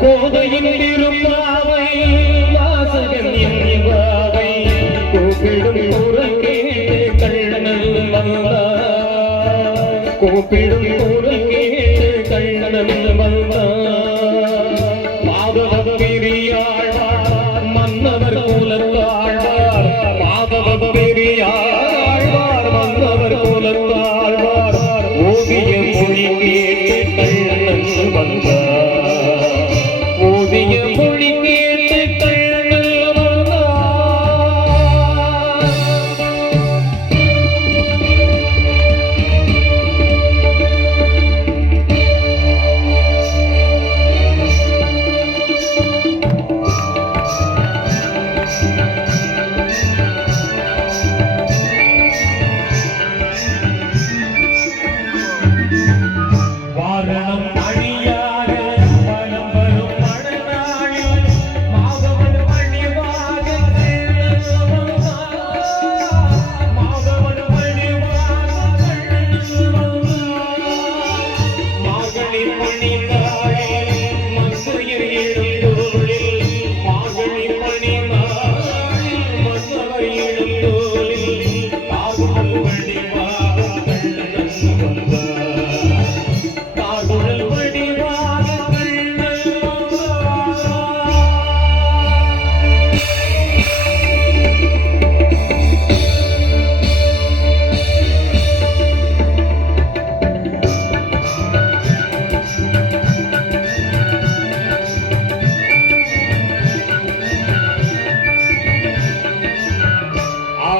கோதையின் திருப்பாவை வாசகன் என்பாவை கூப்பிடும் குரல் கேட்டு கண்ணன் கூப்பிடும் மாதவ பெரியாழ்வார் மன்னவர் குலத்தாழ்வார். மாதவ பெரியார்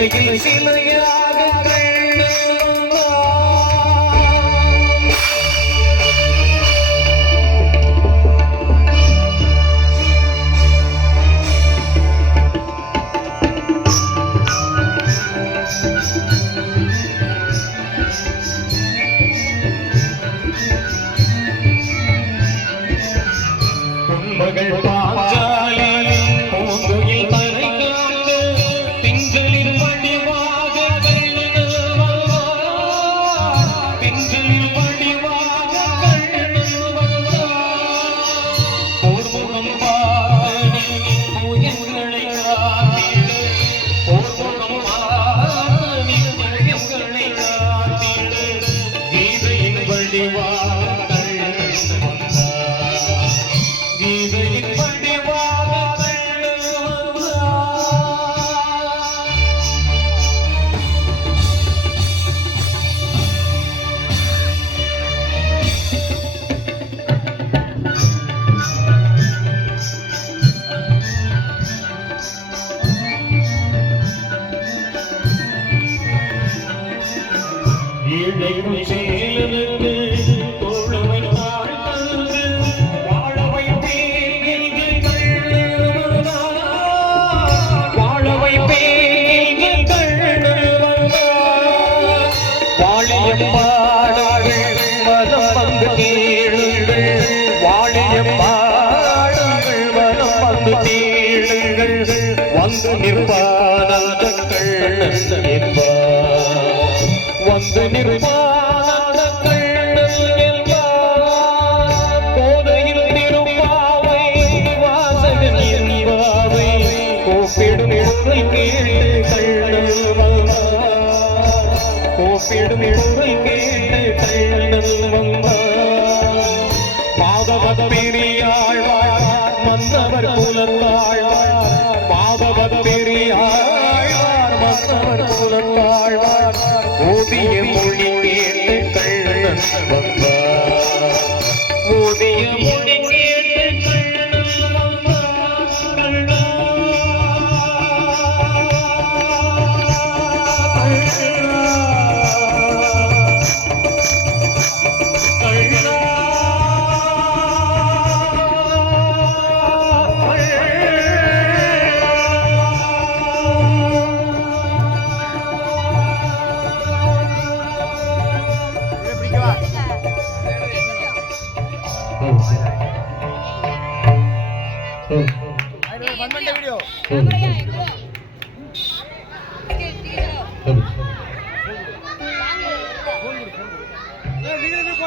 மாறி சிந்தையில் சிலையாக கண்ணன் வந்தார் வந்தார். வாழ வைப்பேன் என்று கண்ணன் வந்தார். வாழியம் பாடார்கள் மனம் வந்து கேளுங்கள் வாழியம் மனம் வந்து கேளுங்கள் வந்து என்பார் வந்து நிற்பானந்த கண்ணன் என்பார் கோதையில் திருப்பாவை வாசகன் என்பாவை கூப்பிடும் குரல் கேட்டு கண்ணன் வந்தார் கூப்பிடும் குரல் கேட்டு கண்ணன் வந்தார் மாதவ பெரியாழ்வார் மன்னவர் குலத்தாழ்வார் மாதவ பெரியாழ்வார் மன்னவர் குலத்தாழ்வார் ஓதிய மொழி கேட்டு கண்ணன்